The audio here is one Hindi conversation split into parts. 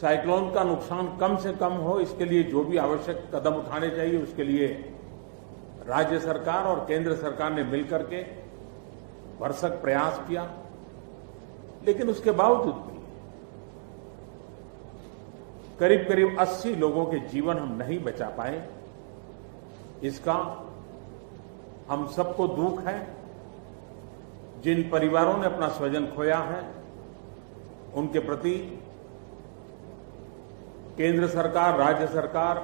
साइक्लोन का नुकसान कम से कम हो, इसके लिए जो भी आवश्यक कदम उठाने चाहिए उसके लिए राज्य सरकार और केंद्र सरकार ने मिलकर के भरसक प्रयास किया। लेकिन उसके बावजूद भी करीब करीब 80 लोगों के जीवन हम नहीं बचा पाए। इसका हम सबको दुख है। जिन परिवारों ने अपना स्वजन खोया है उनके प्रति केंद्र सरकार, राज्य सरकार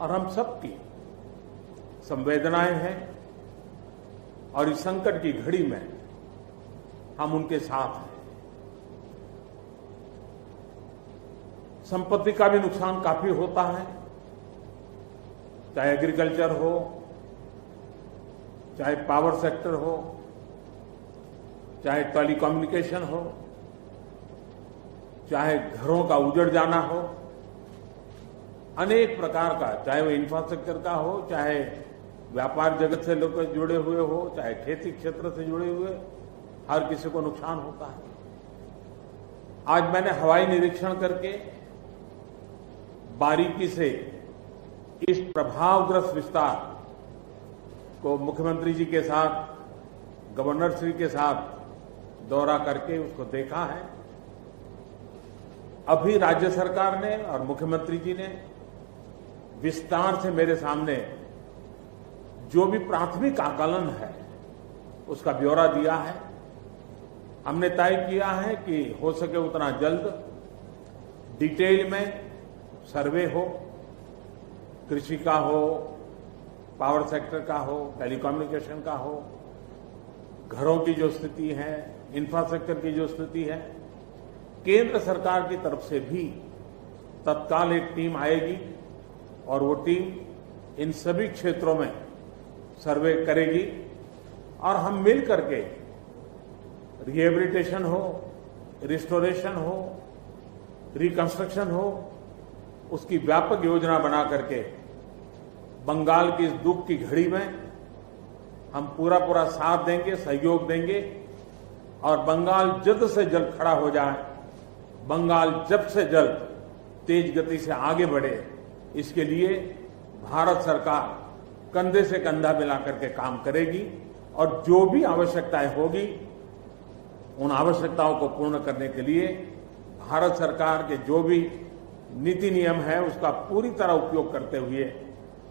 और हम सबकी संवेदनाएं हैं और इस संकट की घड़ी में हम उनके साथ हैं। संपत्ति का भी नुकसान काफी होता है, चाहे एग्रीकल्चर हो, चाहे पावर सेक्टर हो, चाहे टेलीकम्युनिकेशन हो, चाहे घरों का उजड़ जाना हो, अनेक प्रकार का, चाहे वो इंफ्रास्ट्रक्चर का हो, चाहे व्यापार जगत से लोग जुड़े हुए हो, चाहे खेती क्षेत्र से जुड़े हुए, हर किसी को नुकसान होता है। आज मैंने हवाई निरीक्षण करके बारीकी से इस प्रभावग्रस्त विस्तार को मुख्यमंत्री जी के साथ, गवर्नर श्री के साथ दौरा करके उसको देखा है। अभी राज्य सरकार ने और मुख्यमंत्री जी ने विस्तार से मेरे सामने जो भी प्राथमिक आकलन है उसका ब्यौरा दिया है। हमने तय किया है कि हो सके उतना जल्द डिटेल में सर्वे हो, कृषि का हो, पावर सेक्टर का हो, टेलीकम्युनिकेशन का हो, घरों की जो स्थिति है, इंफ्रास्ट्रक्चर की जो स्थिति है, केंद्र सरकार की तरफ से भी तत्काल एक टीम आएगी और वो टीम इन सभी क्षेत्रों में सर्वे करेगी और हम मिल करके रिहेबिलिटेशन हो, रिस्टोरेशन हो, रिकंस्ट्रक्शन हो, उसकी व्यापक योजना बना करके बंगाल की इस दुख की घड़ी में हम पूरा साथ देंगे, सहयोग देंगे और बंगाल जल्द से जल्द खड़ा हो जाए, बंगाल जल्द से जल्द तेज गति से आगे बढ़े, इसके लिए भारत सरकार कंधे से कंधा मिला करके काम करेगी और जो भी आवश्यकताएं होगी उन आवश्यकताओं को पूर्ण करने के लिए भारत सरकार के जो भी नीति नियम है उसका पूरी तरह उपयोग करते हुए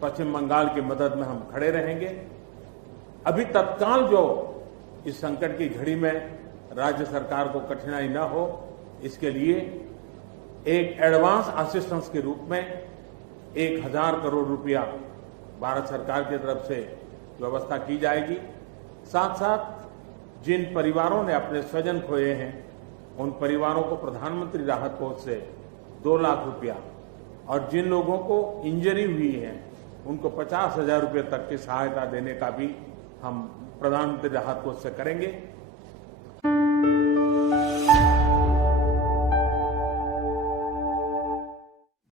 पश्चिम बंगाल की मदद में हम खड़े रहेंगे। अभी तत्काल जो इस संकट की घड़ी में राज्य सरकार को कठिनाई न हो, इसके लिए एक एडवांस असिस्टेंस के रूप में 1000 करोड़ रुपया भारत सरकार की तरफ से व्यवस्था की जाएगी। साथ साथ जिन परिवारों ने अपने स्वजन खोए हैं उन परिवारों को प्रधानमंत्री राहत कोष से 2 लाख रुपया और जिन लोगों को इंजरी हुई है उनको 50,000 रुपये तक की सहायता देने का भी हम प्रधानमंत्री राहत कोष से करेंगे।